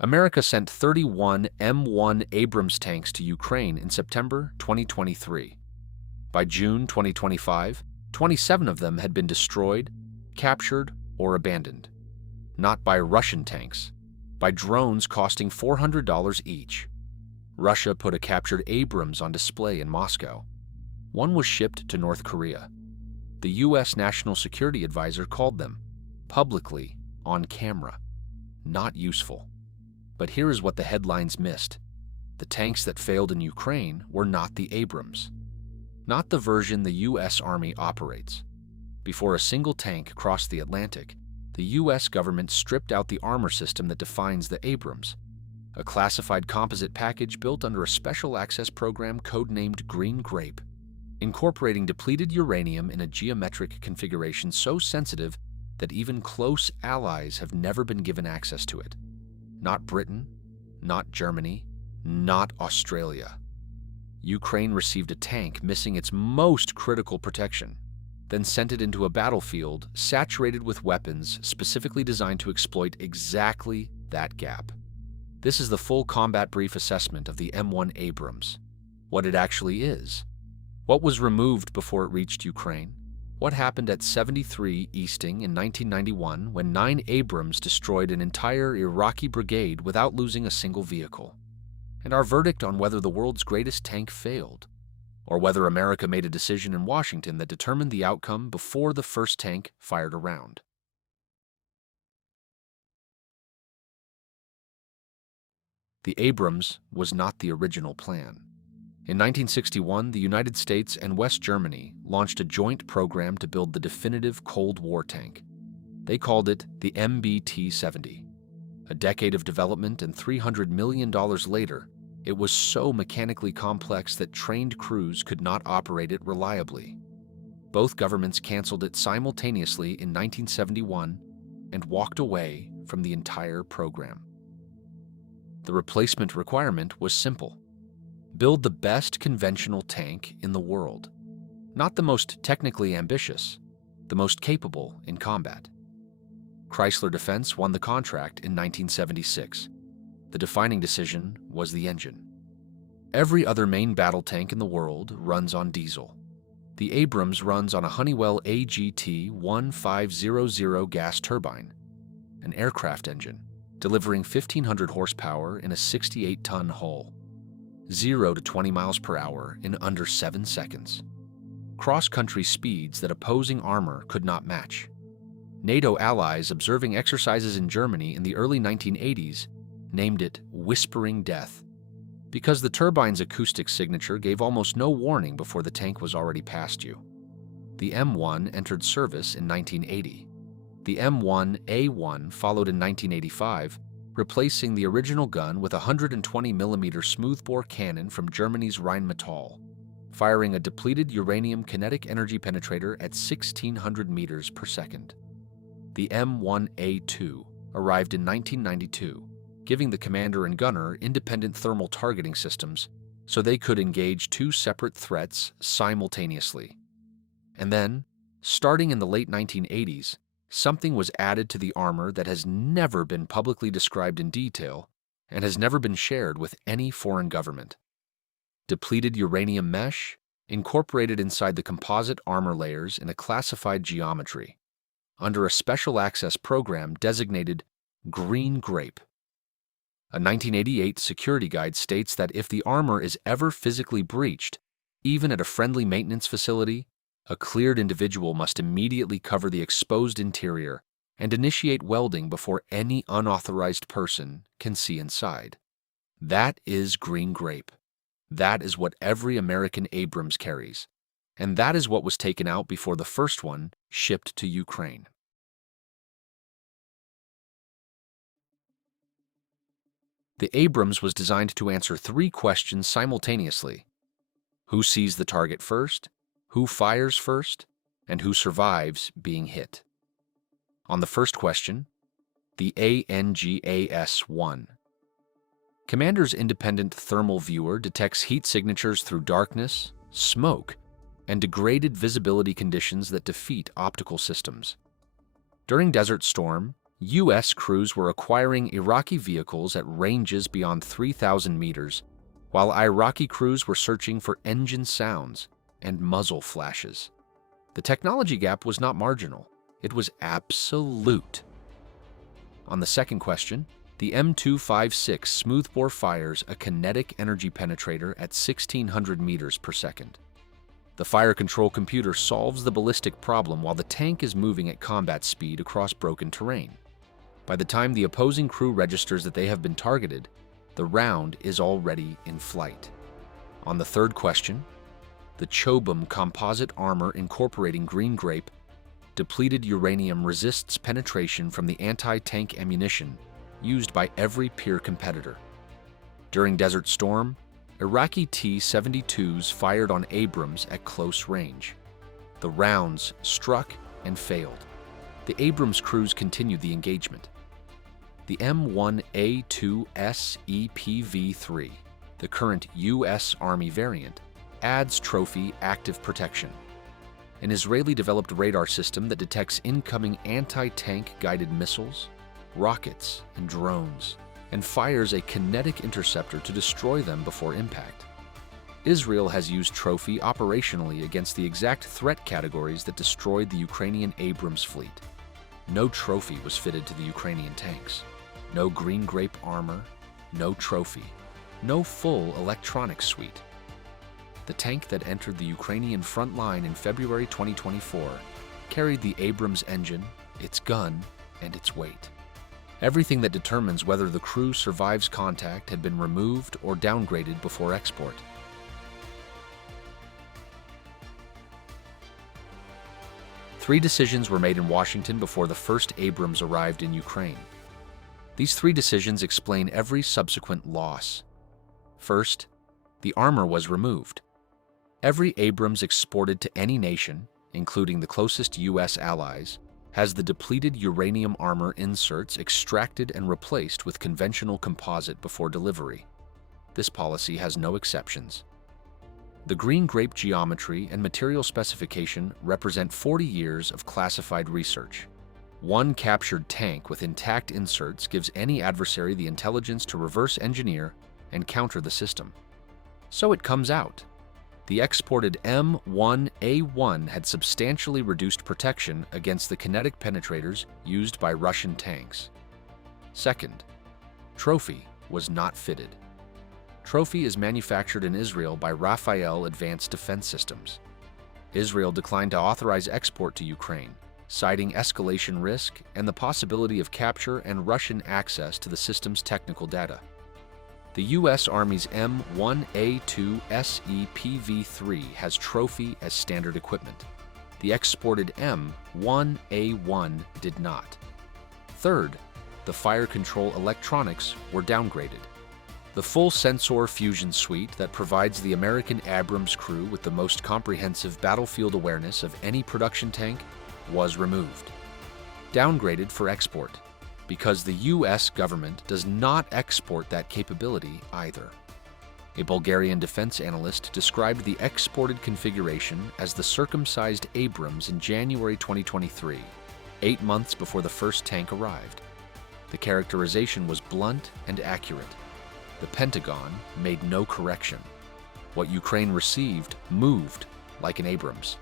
America sent 31 M1 Abrams tanks to Ukraine in September 2023. By June 2025, 27 of them had been destroyed, captured, or abandoned. Not by Russian tanks, by drones costing $400 each. Russia put a captured Abrams on display in Moscow. One was shipped to North Korea. The U.S. National Security Advisor called them, publicly, on camera, not useful. But here is what the headlines missed. The tanks that failed in Ukraine were not the Abrams. Not the version the U.S. Army operates. Before a single tank crossed the Atlantic, the U.S. government stripped out the armor system that defines the Abrams, a classified composite package built under a special access program codenamed Green Grape, incorporating depleted uranium in a geometric configuration so sensitive that even close allies have never been given access to it. Not Britain, not Germany, not Australia. Ukraine received a tank missing its most critical protection, then sent it into a battlefield saturated with weapons specifically designed to exploit exactly that gap. This is the full combat brief assessment of the M1 Abrams. What it actually is. What was removed before it reached Ukraine? What happened at 73 Easting in 1991 when 9 Abrams destroyed an entire Iraqi brigade without losing a single vehicle? And our verdict on whether the world's greatest tank failed, or whether America made a decision in Washington that determined the outcome before the first tank fired a round. The Abrams was not the original plan. In 1961, the United States and West Germany launched a joint program to build the definitive Cold War tank. They called it the MBT-70. A decade of development and $300 million later, it was so mechanically complex that trained crews could not operate it reliably. Both governments canceled it simultaneously in 1971 and walked away from the entire program. The replacement requirement was simple. Build the best conventional tank in the world. Not the most technically ambitious, the most capable in combat. Chrysler Defense won the contract in 1976. The defining decision was the engine. Every other main battle tank in the world runs on diesel. The Abrams runs on a Honeywell AGT-1500 gas turbine, an aircraft engine, delivering 1,500 horsepower in a 68-ton hull. 0 to 20 miles per hour in under 7 seconds. Cross-country speeds that opposing armor could not match. NATO allies observing exercises in Germany in the early 1980s named it Whispering Death, because the turbine's acoustic signature gave almost no warning before the tank was already past you. The M1 entered service in 1980. The M1 A1 followed in 1985, replacing the original gun with a 120mm smoothbore cannon from Germany's Rheinmetall, firing a depleted uranium kinetic energy penetrator at 1,600 meters per second. The M1A2 arrived in 1992, giving the commander and gunner independent thermal targeting systems so they could engage 2 separate threats simultaneously. And then, starting in the late 1980s, something was added to the armor that has never been publicly described in detail and has never been shared with any foreign government. Depleted uranium mesh incorporated inside the composite armor layers in a classified geometry, under a special access program designated Green Grape. A 1988 security guide states that if the armor is ever physically breached, even at a friendly maintenance facility, a cleared individual must immediately cover the exposed interior and initiate welding before any unauthorized person can see inside. That is Green Grape. That is what every American Abrams carries, and that is what was taken out before the first one shipped to Ukraine. The Abrams was designed to answer 3 questions simultaneously. Who sees the target first? Who fires first? And who survives being hit? On the first question, the ANGAS-1. Commander's independent thermal viewer detects heat signatures through darkness, smoke, and degraded visibility conditions that defeat optical systems. During Desert Storm, U.S. crews were acquiring Iraqi vehicles at ranges beyond 3,000 meters, while Iraqi crews were searching for engine sounds and muzzle flashes. The technology gap was not marginal, it was absolute. On the second question, the M256 smoothbore fires a kinetic energy penetrator at 1,600 meters per second. The fire control computer solves the ballistic problem while the tank is moving at combat speed across broken terrain. By the time the opposing crew registers that they have been targeted, the round is already in flight. On the third question, the Chobham composite armor incorporating green grape, depleted uranium resists penetration from the anti-tank ammunition used by every peer competitor. During Desert Storm, Iraqi T-72s fired on Abrams at close range. The rounds struck and failed. The Abrams crews continued the engagement. The M1 A2S EPV-3, the current U.S. Army variant, adds trophy active protection, an Israeli-developed radar system that detects incoming anti-tank guided missiles, rockets, and drones, and fires a kinetic interceptor to destroy them before impact. Israel has used Trophy operationally against the exact threat categories that destroyed the Ukrainian Abrams fleet. No Trophy was fitted to the Ukrainian tanks. No green grape armor, no Trophy, no full electronics suite. The tank that entered the Ukrainian front line in February 2024 carried the Abrams engine, its gun, and its weight. Everything that determines whether the crew survives contact had been removed or downgraded before export. Three decisions were made in Washington before the first Abrams arrived in Ukraine. These three decisions explain every subsequent loss. First, the armor was removed. Every Abrams exported to any nation, including the closest U.S. allies, has the depleted uranium armor inserts extracted and replaced with conventional composite before delivery. This policy has no exceptions. The green grape geometry and material specification represent 40 years of classified research. One captured tank with intact inserts gives any adversary the intelligence to reverse engineer and counter the system. So it comes out. The exported M1 A1 had substantially reduced protection against the kinetic penetrators used by Russian tanks. Second, Trophy was not fitted. Trophy is manufactured in Israel by Rafael Advanced Defense Systems. Israel declined to authorize export to Ukraine, citing escalation risk and the possibility of capture and Russian access to the system's technical data. The U.S. Army's M1A2 SEPV-3 has Trophy as standard equipment. The exported M1A1 did not. Third, the fire control electronics were downgraded. The full sensor fusion suite that provides the American Abrams crew with the most comprehensive battlefield awareness of any production tank was removed. Downgraded for export, because the U.S. government does not export that capability either. A Bulgarian defense analyst described the exported configuration as the circumcised Abrams in January 2023, 8 months before the first tank arrived. The characterization was blunt and accurate. The Pentagon made no correction. What Ukraine received moved like an Abrams.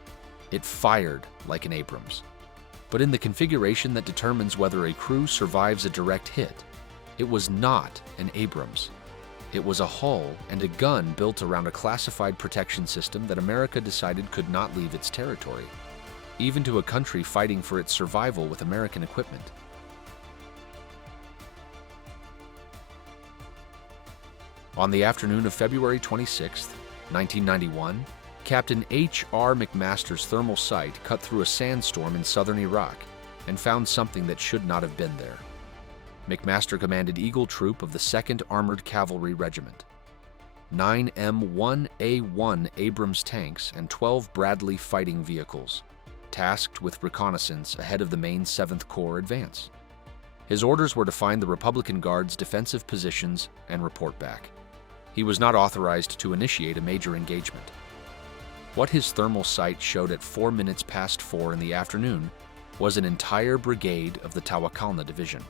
It fired like an Abrams. But in the configuration that determines whether a crew survives a direct hit, it was not an Abrams. It was a hull and a gun built around a classified protection system that America decided could not leave its territory, even to a country fighting for its survival with American equipment. On the afternoon of February 26, 1991, Captain H.R. McMaster's thermal sight cut through a sandstorm in southern Iraq and found something that should not have been there. McMaster commanded Eagle Troop of the 2nd Armored Cavalry Regiment. 9 M1A1 Abrams tanks and 12 Bradley fighting vehicles, tasked with reconnaissance ahead of the main 7th Corps advance. His orders were to find the Republican Guard's defensive positions and report back. He was not authorized to initiate a major engagement. What his thermal sight showed at 4 minutes past 4 in the afternoon was an entire brigade of the Tawakalna Division,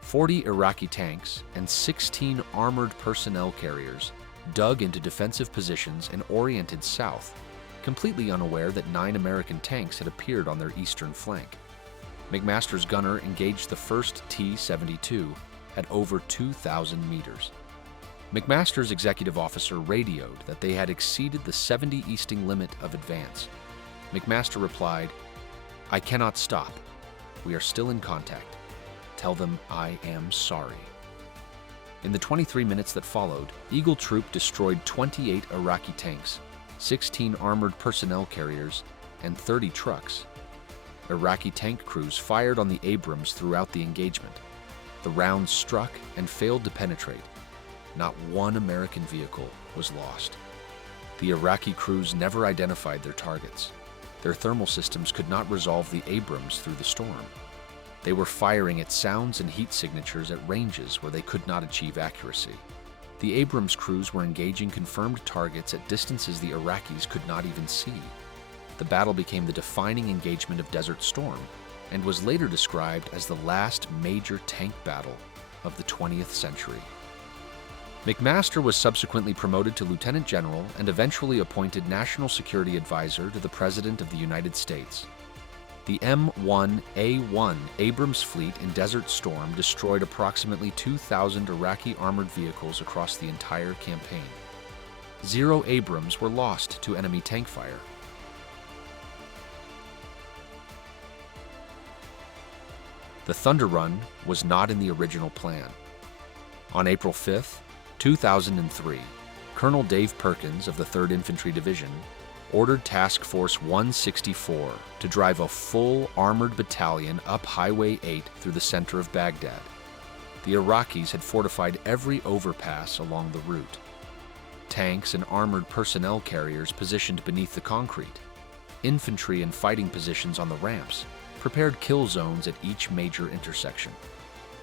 40 Iraqi tanks, and 16 armored personnel carriers dug into defensive positions and oriented south, completely unaware that 9 American tanks had appeared on their eastern flank. McMaster's gunner engaged the first T-72 at over 2,000 meters. McMaster's executive officer radioed that they had exceeded the 70 easting limit of advance. McMaster replied, "I cannot stop. We are still in contact. Tell them I am sorry." In the 23 minutes that followed, Eagle Troop destroyed 28 Iraqi tanks, 16 armored personnel carriers, and 30 trucks. Iraqi tank crews fired on the Abrams throughout the engagement. The rounds struck and failed to penetrate. Not one American vehicle was lost. The Iraqi crews never identified their targets. Their thermal systems could not resolve the Abrams through the storm. They were firing at sounds and heat signatures at ranges where they could not achieve accuracy. The Abrams crews were engaging confirmed targets at distances the Iraqis could not even see. The battle became the defining engagement of Desert Storm and was later described as the last major tank battle of the 20th century. McMaster was subsequently promoted to lieutenant general and eventually appointed national security advisor to the President of the United States. The M1 Abrams fleet in Desert Storm destroyed approximately 2,000 Iraqi armored vehicles across the entire campaign. 0 Abrams were lost to enemy tank fire. The Thunder Run was not in the original plan. On April 5, 2003, Colonel Dave Perkins of the 3rd Infantry Division ordered Task Force 164 to drive a full armored battalion up Highway 8 through the center of Baghdad. The Iraqis had fortified every overpass along the route. Tanks and armored personnel carriers positioned beneath the concrete. Infantry and fighting positions on the ramps prepared kill zones at each major intersection.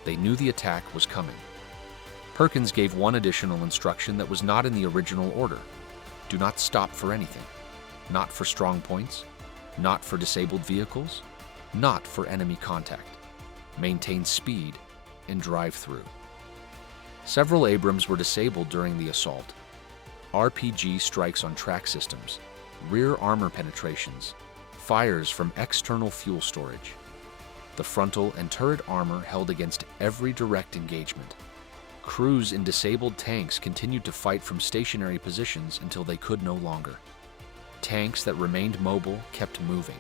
They knew the attack was coming. Perkins gave one additional instruction that was not in the original order. Do not stop for anything. Not for strong points, not for disabled vehicles, not for enemy contact. Maintain speed and drive through. Several Abrams were disabled during the assault. RPG strikes on track systems, rear armor penetrations, fires from external fuel storage. The frontal and turret armor held against every direct engagement. Crews in disabled tanks continued to fight from stationary positions until they could no longer. Tanks that remained mobile kept moving.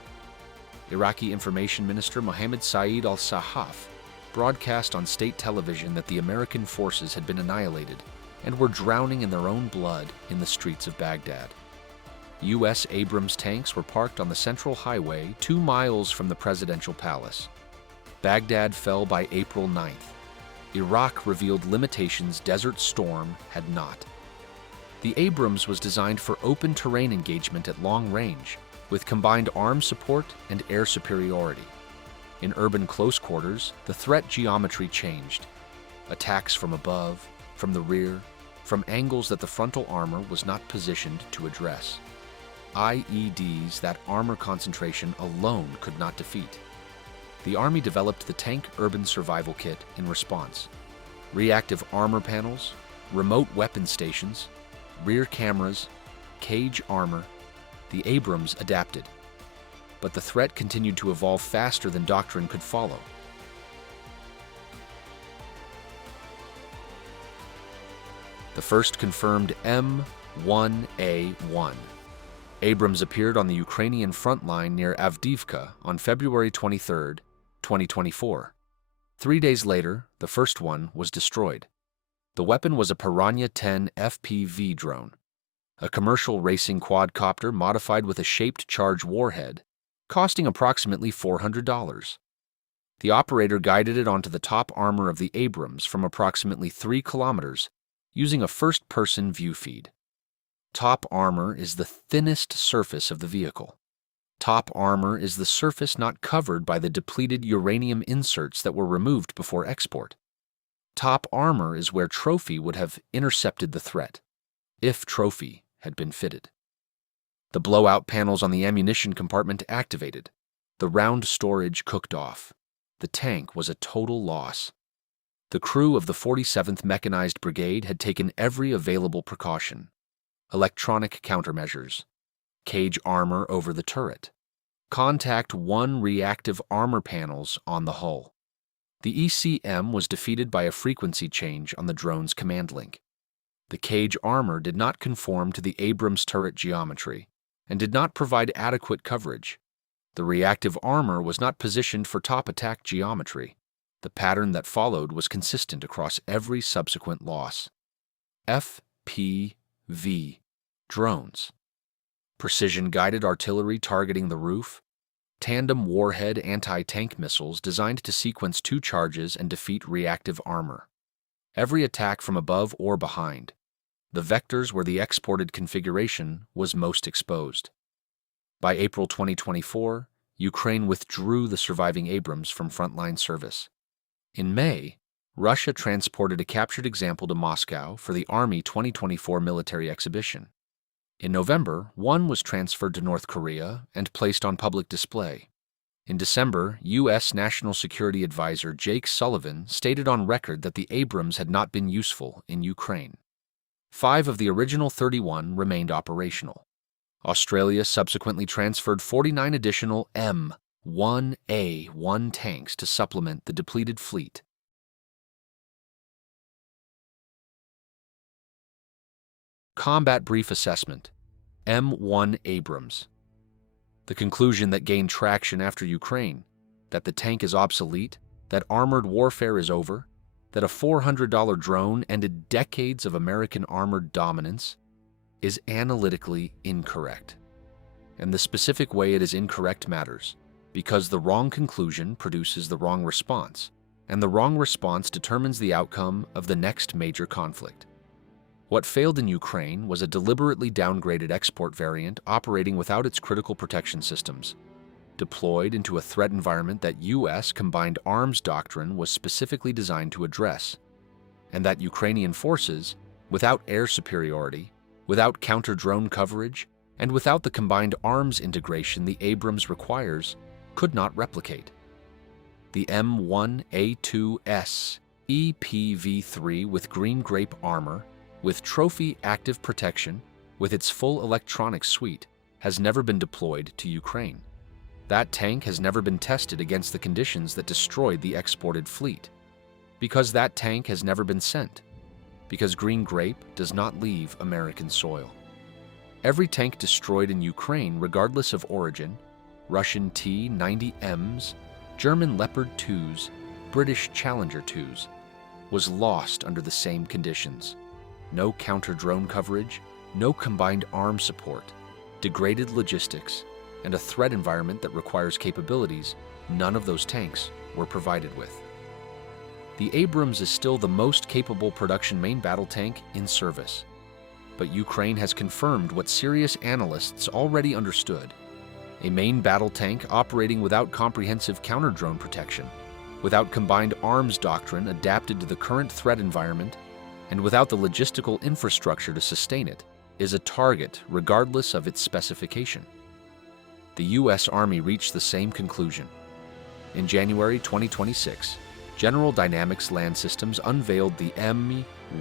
Iraqi Information Minister Mohammed Saeed al-Sahaf broadcast on state television that the American forces had been annihilated and were drowning in their own blood in the streets of Baghdad. U.S. Abrams tanks were parked on the Central Highway 2 miles from the presidential palace. Baghdad fell by April 9th. Iraq revealed limitations Desert Storm had not. The Abrams was designed for open terrain engagement at long range, with combined arms support and air superiority. In urban close quarters, the threat geometry changed. Attacks from above, from the rear, from angles that the frontal armor was not positioned to address. IEDs that armor concentration alone could not defeat. The Army developed the Tank Urban Survival Kit in response. Reactive armor panels, remote weapon stations, rear cameras, cage armor, the Abrams adapted. But the threat continued to evolve faster than doctrine could follow. The first confirmed M1A1. Abrams appeared on the Ukrainian front line near Avdiivka on February 23, 2024. 3 days later, the first one was destroyed. The weapon was a Piranha 10 FPV drone, a commercial racing quadcopter modified with a shaped charge warhead, costing approximately $400. The operator guided it onto the top armor of the Abrams from approximately 3 kilometers using a first-person view feed. Top armor is the thinnest surface of the vehicle. Top armor is the surface not covered by the depleted uranium inserts that were removed before export. Top armor is where Trophy would have intercepted the threat, if Trophy had been fitted. The blowout panels on the ammunition compartment activated. The round storage cooked off. The tank was a total loss. The crew of the 47th Mechanized Brigade had taken every available precaution. Electronic countermeasures, cage armor over the turret, contact 1 reactive armor panels on the hull. The ECM was defeated by a frequency change on the drone's command link. The cage armor did not conform to the Abrams turret geometry and did not provide adequate coverage. The reactive armor was not positioned for top attack geometry. The pattern that followed was consistent across every subsequent loss. FPV drones. Precision-guided artillery targeting the roof. Tandem warhead anti-tank missiles designed to sequence 2 charges and defeat reactive armor. Every attack from above or behind. The vectors where the exported configuration was most exposed. By April 2024, Ukraine withdrew the surviving Abrams from frontline service. In May, Russia transported a captured example to Moscow for the Army 2024 military exhibition. In November, one was transferred to North Korea and placed on public display. In December, U.S. National Security Advisor Jake Sullivan stated on record that the Abrams had not been useful in Ukraine. 5 of the original 31 remained operational. Australia subsequently transferred 49 additional M1 A1 tanks to supplement the depleted fleet. Combat Brief Assessment. M1 Abrams. The conclusion that gained traction after Ukraine, that the tank is obsolete, that armored warfare is over, that a $400 drone ended decades of American armored dominance, is analytically incorrect. And the specific way it is incorrect matters, because the wrong conclusion produces the wrong response, and the wrong response determines the outcome of the next major conflict. What failed in Ukraine was a deliberately downgraded export variant operating without its critical protection systems, deployed into a threat environment that U.S. combined arms doctrine was specifically designed to address, and that Ukrainian forces, without air superiority, without counter-drone coverage, and without the combined arms integration the Abrams requires, could not replicate. The M1A2S EPV3 with green grape armor, with trophy active protection, with its full electronic suite, has never been deployed to Ukraine. That tank has never been tested against the conditions that destroyed the exported fleet. Because that tank has never been sent. Because green grape does not leave American soil. Every tank destroyed in Ukraine, regardless of origin, Russian T-90Ms, German Leopard 2s, British Challenger 2s, was lost under the same conditions. No counter-drone coverage, no combined arms support, degraded logistics, and a threat environment that requires capabilities none of those tanks were provided with. The Abrams is still the most capable production main battle tank in service. But Ukraine has confirmed what serious analysts already understood. A main battle tank operating without comprehensive counter-drone protection, without combined arms doctrine adapted to the current threat environment, and without the logistical infrastructure to sustain it, is a target regardless of its specification. The U.S. Army reached the same conclusion. In January 2026, General Dynamics Land Systems unveiled the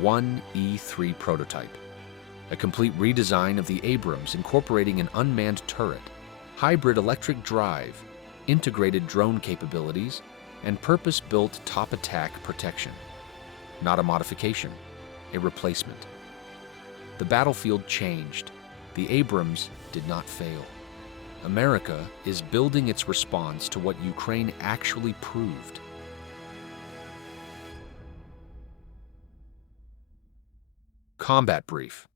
M1E3 prototype, a complete redesign of the Abrams incorporating an unmanned turret, hybrid electric drive, integrated drone capabilities, and purpose-built top attack protection. Not a modification, a replacement. The battlefield changed. The Abrams did not fail. America is building its response to what Ukraine actually proved. Combat Brief.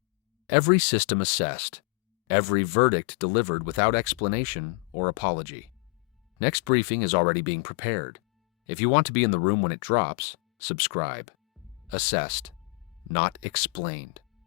Every system assessed. Every verdict delivered without explanation or apology. Next briefing is already being prepared. If you want to be in the room when it drops, subscribe. Assessed, not explained.